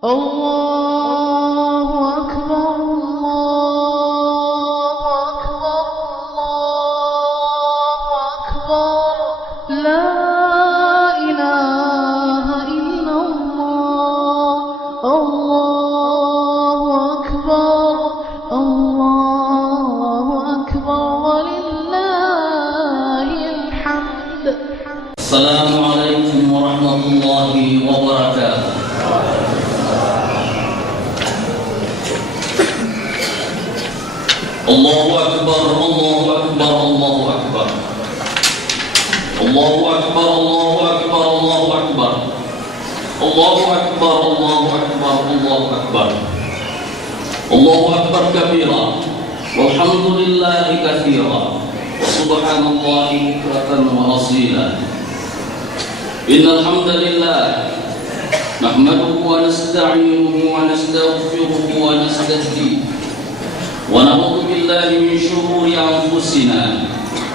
الله أكبر الله أكبر الله أكبر لا إله إلا الله الله أكبر الله أكبر ولله الحمد. السلام عليكم ورحمة الله وبركاته. الله أكبر الله أكبر الله أكبر الله أكبر الله أكبر الله أكبر الله أكبر الله أكبر الله أكبر الله أكبر كبيرا والحمد لله كثيرا وسبحان الله بكرة وأصيلا. إن الحمد لله نحمده ونستعينه ونستغفره ونستهديه ونعوذ بالله من شرور أنفسنا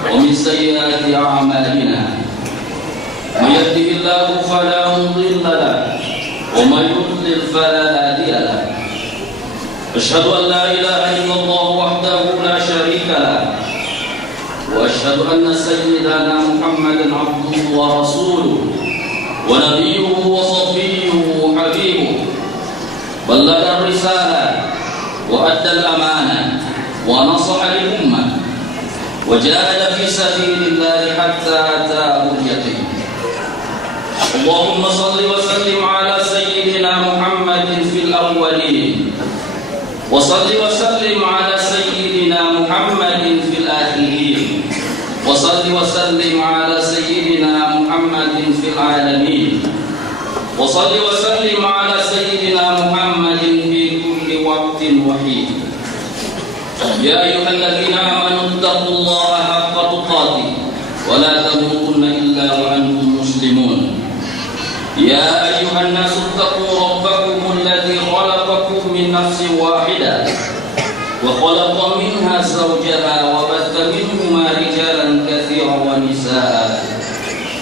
ومن سيئات أعمالنا. من يهده الله فلا مضل له ومن يضلل فلا هادي له. أشهد أن لا إله إلا الله وحده لا شريك له وأشهد أن سيدنا محمدا عبده ورسوله ونبيه وصفيه وحبيبه. بلغ الرسالة وأدى الأمانة ونصح للأمة وجاهد في سبيل الله حتى أتاه اليقين. اللهم صل وسلم على سيدنا محمد في الأولين وصل وسلم على سيدنا محمد في الآخرين وصل وسلم على سيدنا محمد في العالمين وصل وسلم على سيدنا محمد في كل وقت وحين. يا أيها الذين آمنوا اتقوا الله حق تقاته ولا تموتن إلا وأنتم مسلمون. يا أيها الناس اتقوا ربكم الذي خلقكم من نفس واحدة وخلق منها زوجها وبث منهما رجالا كثيرا ونساء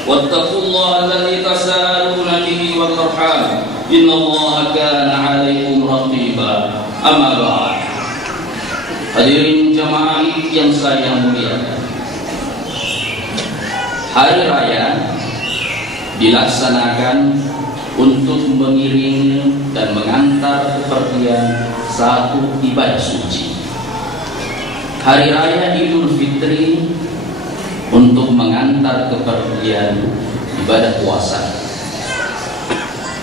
واتقوا الله الذي تساءلون به والأرحام إن الله كان عليكم رقيبا. أما بعد. Hadirin jamaah yang saya muliakan, hari raya dilaksanakan untuk mengiringi dan mengantar kepergian satu ibadah suci. Hari raya Idul Fitri untuk mengantar kepergian ibadah puasa.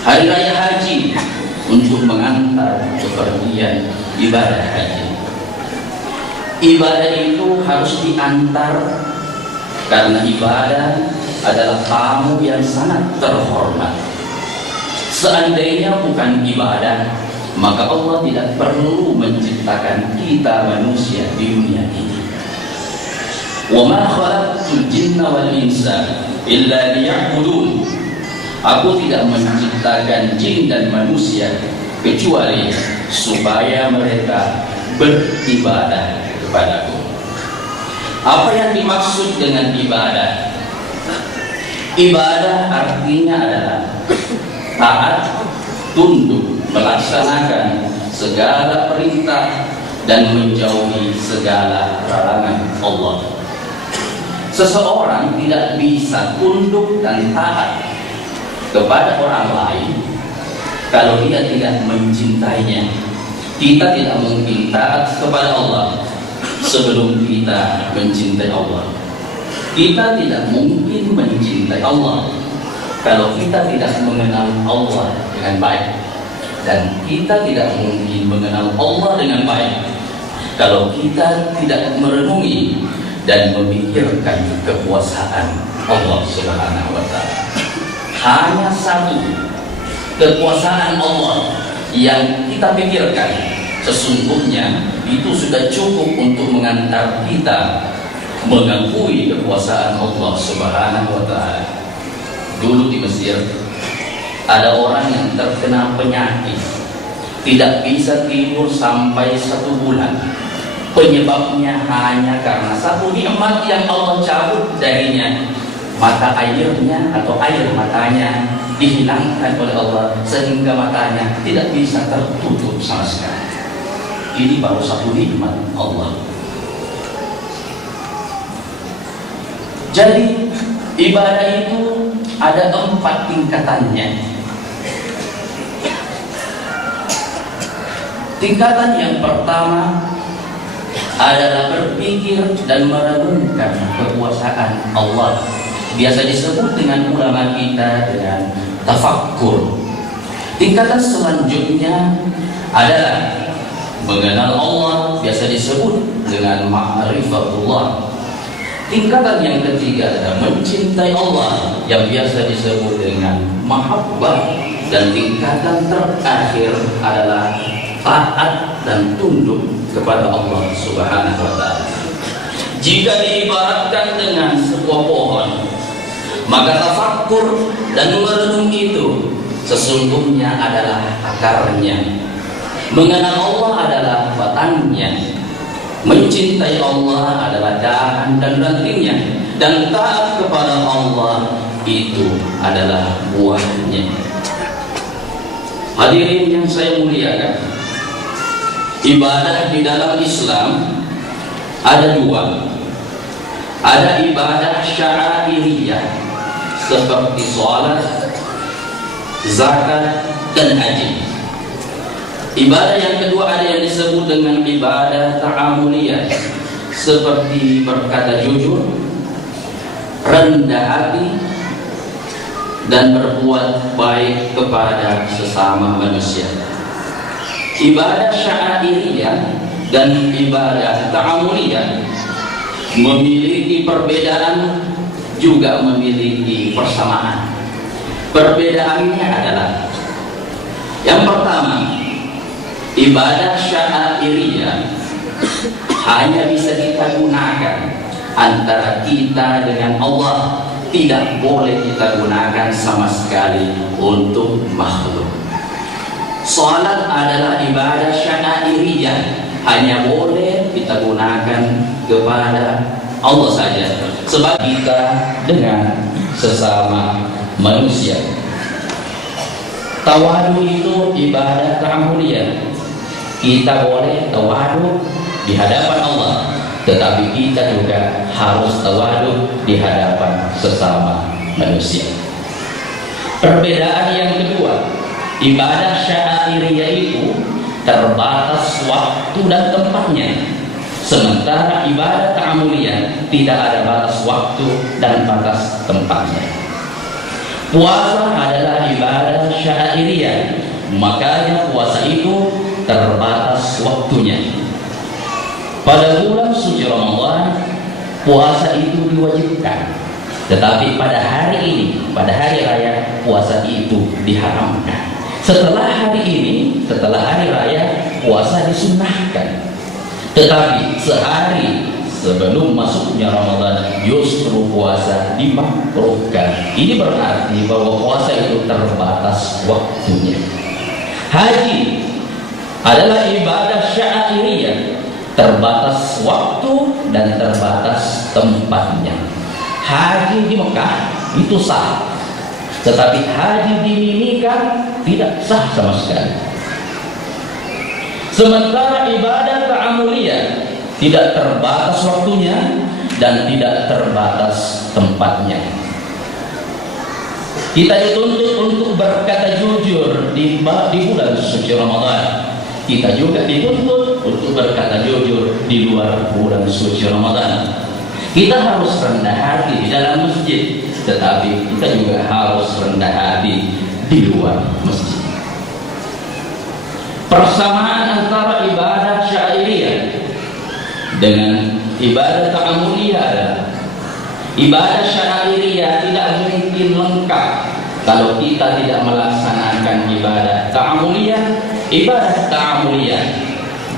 Hari raya haji untuk mengantar kepergian ibadah haji. Ibadah itu harus diantar karena ibadah adalah tamu yang sangat terhormat. Seandainya bukan ibadah, maka Allah tidak perlu menciptakan kita manusia di dunia ini. Wa ma khalaqtul jinna wal insa illa liya'budun. Aku tidak menciptakan jin dan manusia kecuali supaya mereka beribadah kepadaku. Apa yang dimaksud dengan ibadah? Ibadah artinya adalah taat, tunduk, melaksanakan segala perintah dan menjauhi segala larangan Allah. Seseorang tidak bisa tunduk dan taat kepada orang lain kalau dia tidak mencintainya. Kita tidak mungkin taat kepada Allah sebelum kita mencintai Allah. Kita tidak mungkin mencintai Allah kalau kita tidak mengenal Allah dengan baik. Dan kita tidak mungkin mengenal Allah dengan baik kalau kita tidak merenungi dan memikirkan kekuasaan Allah Subhanahu wa Ta'ala. Hanya satu kekuasaan Allah yang kita pikirkan, sesungguhnya itu sudah cukup untuk mengantar kita mengakui kekuasaan Allah Subhanahu wa Ta'ala. Dulu di Mesir ada orang yang terkena penyakit, tidak bisa tidur sampai 1 bulan. Penyebabnya hanya karena satu nikmat yang Allah cabut darinya, mata airnya atau air matanya dihilangkan oleh Allah sehingga matanya tidak bisa tertutup sama sekali. Ini baru satu nikmat Allah. Jadi ibadah itu ada 4 tingkatannya. Tingkatan yang pertama adalah berpikir dan merenungkan kekuasaan Allah. Biasa disebut dengan ulama kita dengan tafakkur. Tingkatan selanjutnya adalah mengenal Allah, biasa disebut dengan ma'rifatullah. Tingkatan yang ketiga adalah mencintai Allah, yang biasa disebut dengan mahabbah. Dan tingkatan terakhir adalah taat dan tunduk kepada Allah Subhanahu wa ta'ala. Jika diibaratkan dengan sebuah pohon, maka tafakkur dan merenung itu sesungguhnya adalah akarnya. Mengenal Allah adalah batangnya. Mencintai Allah adalah dahan dan rantingnya. Dan taat kepada Allah itu adalah buahnya. Hadirin yang saya muliakan, ibadah di dalam Islam ada 2. Ada ibadah sya'airiyah seperti sholat, zakat, dan haji. Ibadah yang kedua ada yang disebut dengan ibadah ta'amuliyah seperti berkata jujur, rendah hati, dan berbuat baik kepada sesama manusia. Ibadah sya'airiyah dan ibadah ta'amuliyah memiliki perbedaan juga memiliki persamaan. Perbedaannya adalah yang pertama, ibadah sya'airiyah hanya bisa kita gunakan antara kita dengan Allah, tidak boleh kita gunakan sama sekali untuk makhluk. Salat adalah ibadah sya'airiyah, hanya boleh kita gunakan kepada Allah saja, sebab kita dengan sesama manusia. Tawadu itu ibadah ta'amuliyah. Kita boleh tawadu di hadapan Allah, tetapi kita juga harus tawadu di hadapan sesama manusia. Perbedaan yang kedua, ibadah sya'airiyah itu terbatas waktu dan tempatnya, sementara ibadah ta'amuliyah tidak ada batas waktu dan batas tempatnya. Puasa adalah ibadah sya'airiyah, makanya puasa itu terbatas waktunya. Pada bulan suci Ramadan, puasa itu diwajibkan, tetapi pada hari ini, pada hari raya, puasa itu diharamkan. Setelah hari ini, setelah hari raya, puasa disunnahkan. Tetapi sehari sebelum masuknya Ramadan, justru puasa dimakruhkan. Ini berarti bahwa puasa itu terbatas waktunya. Haji adalah ibadah sya'airiyah, terbatas waktu dan terbatas tempatnya. Haji di Mekah itu sah, tetapi haji di Mimika tidak sah sama sekali. Sementara ibadah ta'amuliyah tidak terbatas waktunya dan tidak terbatas tempatnya. Kita dituntut untuk berkata jujur di bulan suci Ramadan. Kita juga dituntut untuk berkata jujur di luar bulan suci Ramadan. Kita harus rendah hati di dalam masjid, tetapi kita juga harus rendah hati di luar masjid. Persamaan antara ibadah sya'airiyah dengan ibadah ta'amuliyah adalah ibadah sya'airiyah tidak mungkin lengkap kalau kita tidak melaksanakan ibadah ta'amuliyah. Ibadah ta'amuliyah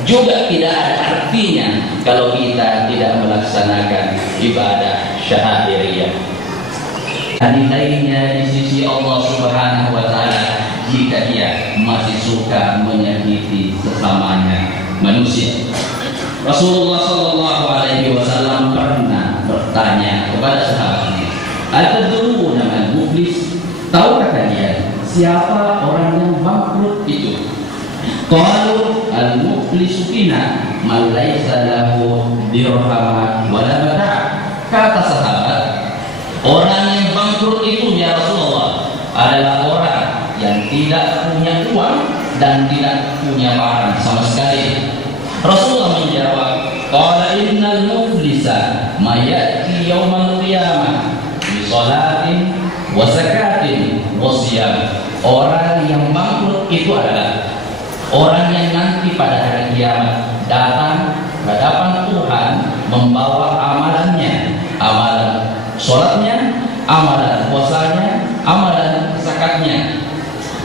juga tidak ada artinya kalau kita tidak melaksanakan ibadah sya'airiyah. Nilainya di sisi Allah Subhanahu wa ta'ala jika dia masih suka menyakiti sesamanya manusia. Rasulullah sallallahu alaihi wasallam pernah bertanya kepada sahabatnya, "Atadruna man muflis?" Tahukah kalian siapa orang yang bangkrut itu? Qalu al-muflisu fina man laisa lahu dirham wala mata'. Kata sahabat, orang yang bangkrut itu ya Rasulullah adalah orang yang tidak punya uang dan tidak punya barang sama sekali. Rasulullah menjawab, qala innal muflisa may ya'ti yaumal qiyamah bi shalatin wa zakatin wa shiyam. Orang yang bangkrut itu adalah orang yang nanti pada hari kiamat datang ke hadapan Tuhan membawa amalannya, amalan sholatnya, amalan puasanya, amalan zakatnya.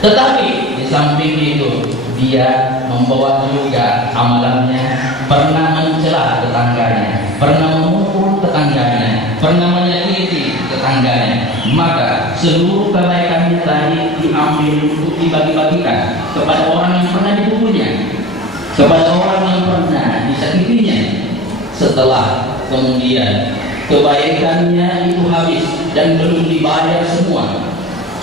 Tetapi di samping itu dia membawa juga amalannya pernah mencela tetangganya, pernah memukul tetangganya, pernah menyakiti tetangganya. Maka seluruh kebaikannya tadi diambil untuk dibagi-bagikan kepada orang yang pernah dipukulnya, kepada orang yang pernah disakitinya. Setelah kemudian kebaikannya itu habis dan belum dibayar semua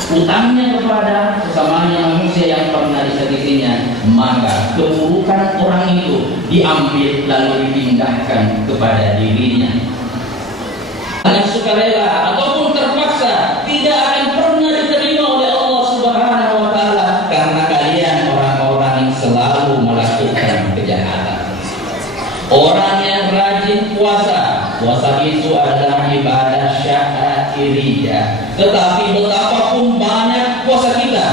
utangnya kepada sesamanya manusia yang pernah disakitinya, maka keburukan orang itu diambil lalu dipindahkan kepada dirinya. Yang sukarela ataupun terpaksa tidak akan pernah diterima oleh Allah Subhanahu wa taala karena kalian orang-orang yang selalu melakukan kejahatan. Orang yang rajin puasa, puasa itu adalah ibadah syairiyah. Tetapi betapapun banyak puasa kita,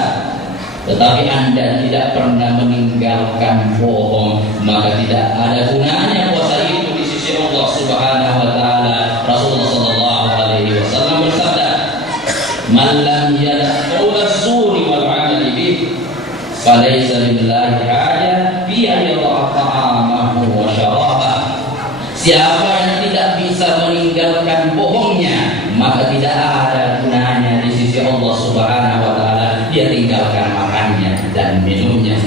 tetapi Anda tidak pernah meninggalkan bohong, maka tidak ada gunanya puasa itu di sisi Allah Subhanahu wa taala. Rasulullah sallallahu alaihi wasallam bersabda, "Man lam yada' qawla as-suri wal 'amali bih, falaysa lillahi hajah fi an yada'a ta'amahu wa syarabah." Siapa yang tidak bisa meninggalkan bohongnya, maka tidak ada gunanya di sisi Allah Subhanahu wa taala dia tinggalkan makannya dan minumnya.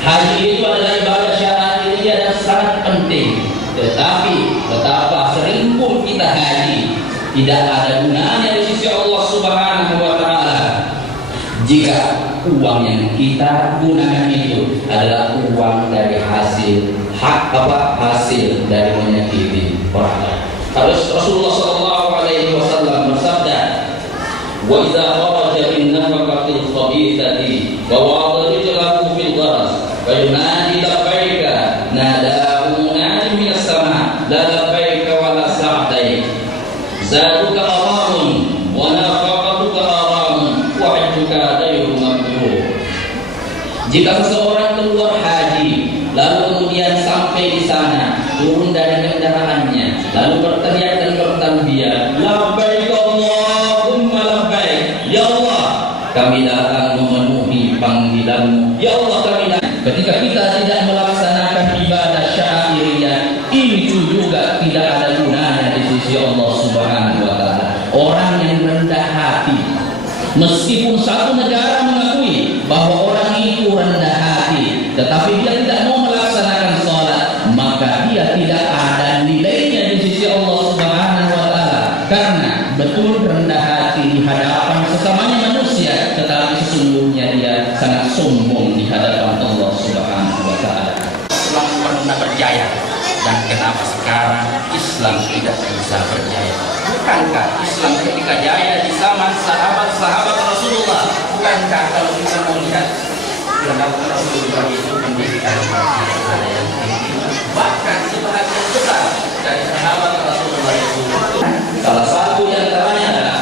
Haji itu adalah ibadah syariah dan sangat penting. Tetapi betapa sering pun kita haji, tidak ada gunanya di sisi Allah Subhanahu wa taala jika uang yang kita gunakan itu adalah uang dari hasil hasil dari menyakiti orang lain. Harus Rasulullah sallallahu alaihi wasallam bersabda, "Wa idza kharaja bin nafaqatil khabithati wa wa'ada rijlahu fil gharas fa yunadi labbaika nadahu munadi minas sama la labbaika wa la sa'daik zaduka haramun wa nafaqatuka haramun wa hajjuka ghairu mabrur." Jika seseorang keluar haji lalu kemudian sampai di sana, turun dari kendaraannya, lalu berteriak dan bertalbiyah, labbaik Allahumma labbaik, ya Allah kami datang memenuhi panggilanmu, ya Allah kami datang. Ketika kita tidak melaksanakan ibadah syairiyah, itu juga tidak ada gunanya di sisi Allah Subhanahu wa taala. Orang yang rendah hati, meskipun satu negara mengakui bahwa orang itu rendah hati, tetapi dia tidak mau melaksanakan sholat, maka dia tidak ada nilainya di sisi Allah Subhanahu wa taala. Karena betul rendah hati di hadapan sesamanya manusia, tetapi sesungguhnya dia sangat sombong di hadapan Allah Subhanahu wa taala. Islam pernah berjaya, dan kenapa sekarang Islam tidak bisa berjaya? Bukankah Islam ketika jaya di zaman sahabat-sahabat Rasulullah? Bukankah kalau kita melihat Rasulullah itu pendidikan ada yang tinggi, bahkan sebagian besar dari sahabat Rasulullah itu salah satu yang antaranya adalah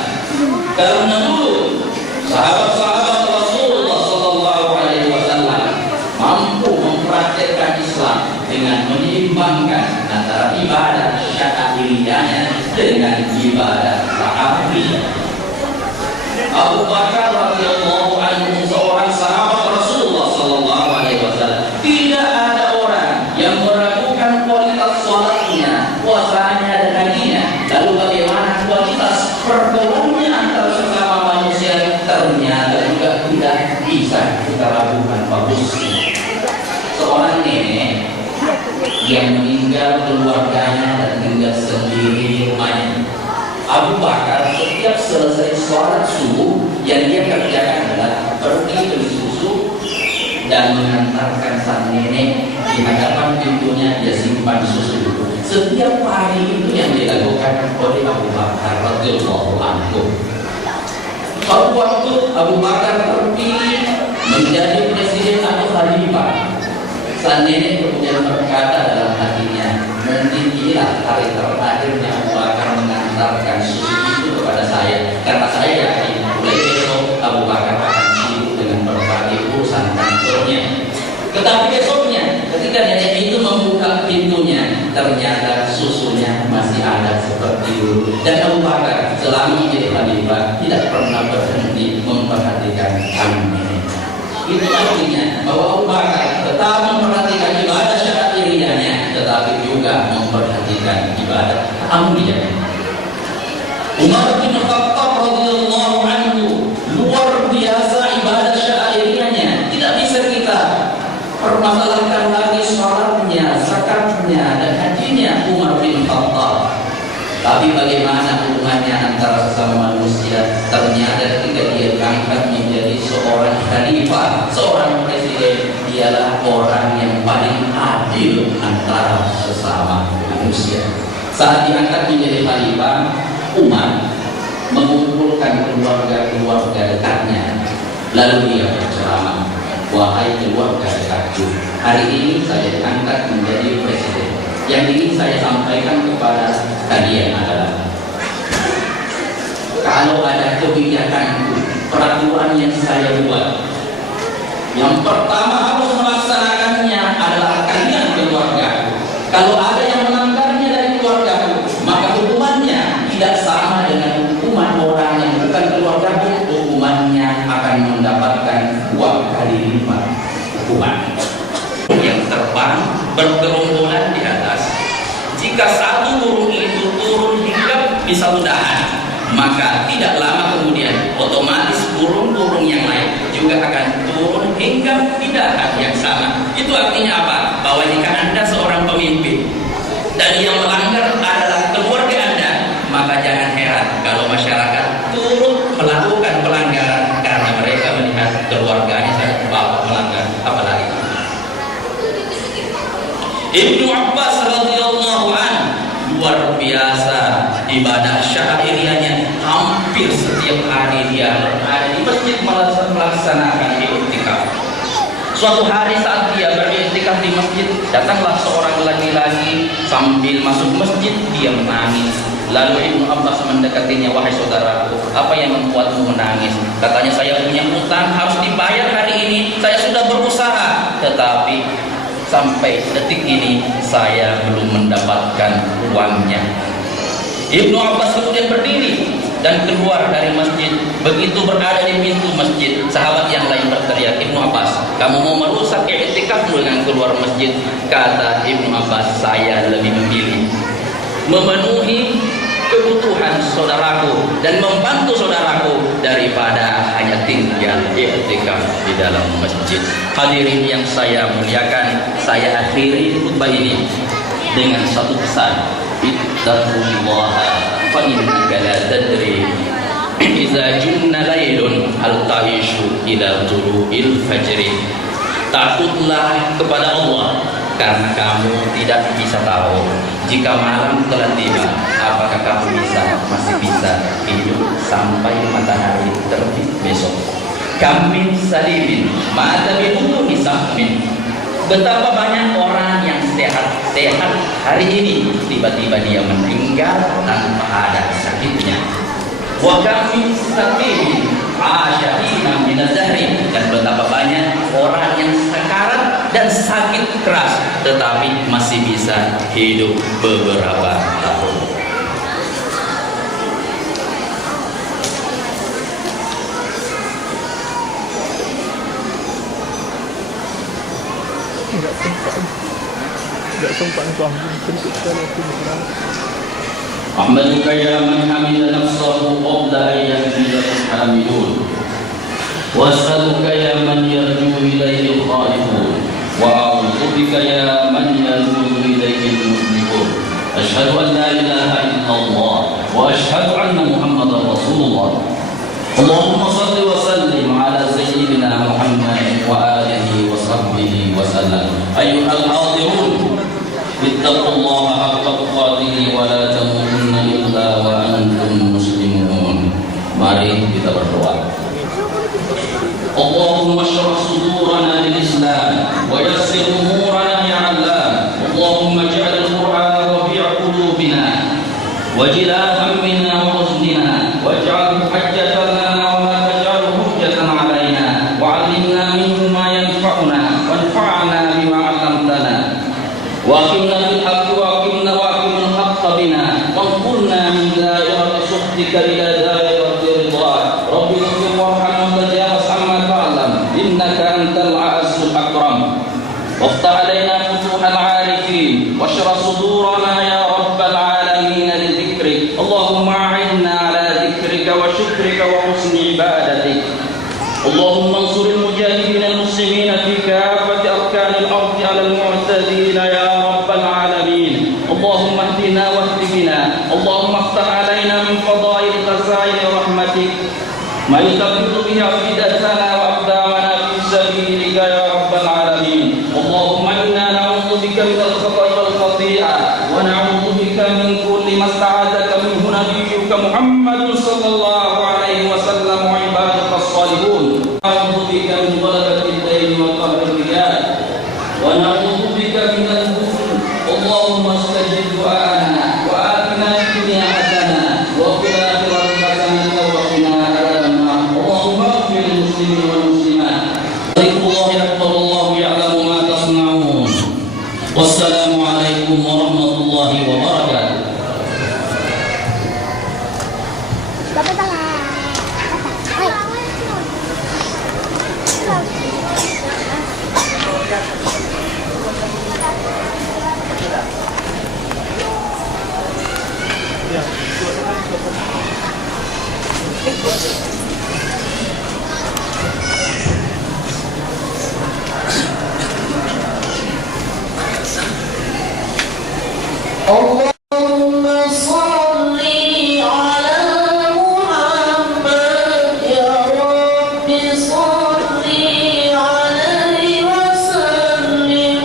karena dulu sahabat-sahabat Rasulullah sallallahu alaihi wasallam mampu mempraktikkan Islam dengan menyeimbangkan antara ibadah syairiyahnya dengan ibadah sahabiyah. Abu Bakar radhiyallahu anhu seorang sahabat Rasulullah sallallahu alaihi wasallam. Tidak ada orang yang meragukan kualitas salatnya, puasanya dan hajinya. Lalu bagaimana kualitas pergaulannya antara sesama manusia? Ternyata juga tidak bisa kita ragukan bagusnya. Seorang nenek yang meninggal keluarganya dan tinggal sendiri di rumahnya. Abu Bakar setiap selesai sholat subuh yang dia kerjakan adalah dan mengantarkan sang nenek di hadapan pintunya, dia simpan susu. Setiap hari itu yang dilakukan oleh Abu Bakar radhiyallahu anhu. Suatu waktu Abu Bakar terpilih menjadi presiden atau khalifah. Sang nenek kemudian berkata dalam hatinya, mungkin inilah hari terakhirnya Abu Bakar mengantarkan susu itu kepada saya, karena saya yakin mulai besok Abu Bakar akan sibuk dengan berbagai urusan kantornya. Tetapi besoknya ketika nenek itu membuka pintunya, ternyata susunya masih ada seperti dulu. Dan Abu Bakar selama menjadi khalifah tidak pernah berhenti memperhatikan sang nenek. Itu artinya bahwa Abu Bakar tetap memperhatikan ibadah syairiyahnya, tetapi juga memperhatikan ibadah amriyahnya. Umar bin Khattab radhiyallahu anhu luar biasa ibadah syairiyahnya. Tidak bisa kita permasalahkan lagi sholatnya, zakatnya, dan hajinya Umar bin Khattab. Tapi bagaimana hubungannya antara sesama manusia? Ternyata ketika dia diangkat menjadi seorang khalifah, seorang presiden, dialah orang yang paling adil antara sesama manusia. Saat diangkat menjadi khalifah, Umar mengumpulkan keluarga-keluarga dekatnya, lalu dia berceramah, wahai keluarga dekatku, hari ini saya diangkat menjadi presiden. Yang ingin saya sampaikan kepada kalian adalah, kalau ada kebijakan, peraturan yang saya buat, yang pertama harus melaksanakannya adalah kalian keluarga. Kalau ada yang melanggarnya dari keluarga, maka hukumannya tidak sama dengan hukuman orang yang bukan keluarga. Hukumannya akan mendapatkan 2 kali lipat hukuman. Yang terbang bergerombolan di atas, jika satu burung itu turun hingga di satu dahan, maka tidak lama kemudian otomatis burung-burung yang lain juga akan turun hingga di dahan yang sama. Itu artinya apa? Bahwa jika Anda seorang pemimpin dan yang melanggar adalah keluarga Anda, maka jangan heran kalau masyarakat turut melakukan pelanggaran karena mereka melihat keluarganya saja bapak melanggar, apalagi Ibnu Abbas radhiyallahu anhu luar biasa ibadah syairiyahnya. Hampir setiap hari dia berada di masjid melaksanakan i'tikaf. Suatu hari saat dia beriktikaf di masjid, datanglah seorang laki-laki, sambil masuk masjid dia menangis. Lalu Ibnu Abbas mendekatinya, wahai saudaraku, apa yang membuatmu menangis? Katanya, saya punya utang harus dibayar hari ini, saya sudah berusaha, tetapi sampai detik ini saya belum mendapatkan uangnya. Ibnu Abbas kemudian berdiri dan keluar dari masjid. Begitu berada di pintu masjid, sahabat yang lain berteriak, Ibnu Abbas, kamu mau merusak i'tikafmu dengan keluar masjid? Kata Ibnu Abbas, saya lebih memilih memenuhi kebutuhan saudaraku dan membantu saudaraku daripada hanya tinggal i'tikaf di dalam masjid. Hadirin yang saya muliakan, saya akhiri khutbah ini dengan satu pesan, ittaqullaha fa innaka la tadri idza junna laylun hal ta'ishu ila tulu'il fajri. Takutlah kepada Allah, karena kamu tidak bisa tahu jika malam telah tiba, apakah kamu masih bisa hidup sampai matahari terbit besok. Kamin salimin ma'ata bihuni sahmin. Betapa banyak orang yang sehat hari ini, tiba-tiba dia meninggal tanpa ada sakitnya. Wa kamin saqimin asyahina minadhari. Dan betapa banyak orang yang sekarat dan sakit keras, tetapi masih bisa hidup beberapa tahun. Enggak sempat bentuk sekali Ahmaduka ya man hamida nafsahu qabla an yahmidahu hamidun, wa as'aluka ya man yarju ilayhi khaifun, wa a'udzu bika ya man yarju ilayhi muslimun. Asyhadu an la ilaha illallah wa asyhadu anna Muhammadar Rasulullah. Allahumma salli wa sallim ala sayyidina Muhammad wa alihi wa sahbihi وصحبه وسلم. أيها الحاضرون اتقوا الله حق تقاته ولا تموتن إلا وأنتم مسلمون. Mari kita berdoa. Allahumma shrah sudurana lil Islam wa yassir umurana ya Allah. Allahumma ij'al al-Qur'ana rabi'a qulubina wa jila hammina wa huznina waj'alhu hujjatan lana wa la taj'alhu hujjatan 'alaina wa 'allimna minhu ma yanfa'una wanfa'na bima 'allamtana wa aqimna bil haqqi wa aqimna wa aqimna al-haqqa bina wanqulna min da'irati sukhtika ila da'irati ridwan. Rabbi ighfir warham wa tajawaz amma ta'lam innaka antal 'azzul akram. وافتح علينا فتوح العارفين واشرح صدورنا يا رب العالمين لذكرك. اللهم أعنا على ذكرك وشكرك وحسن عبادتك. اللهم انصر المجاهدين المسلمين في كافة أركان الأرض على المعتدين يا رب العالمين. اللهم اهدنا واهد بنا. اللهم افتح علينا من فضائل خزائن رحمتك ما يثبت بها أفئدتنا وأقدامنا في سبيلك يا رب العالمين. اللهم إنا نعوذ بك من الخطأ والخطيئة ونعوذ بك من كل ما استعاذك منه نبيك محمد صلى الله عليه وسلم وعبادك الصالحون. نعوذ بك من غلبة الدين وقهر الرجال ونعوذ بك من الكفر. اللهم استجب دعاءنا وآتنا في الدنيا حسنة وفي الآخرة حسنة وقنا عذاب النار. اللهم اغفر للمسلمين والمسلمات. ذكر الله أكبر الله يعلم ما تصنعون. والسلام عليكم ورحمة الله وبركاته. اللهم صل على محمد يا رب صل عليه وسلم.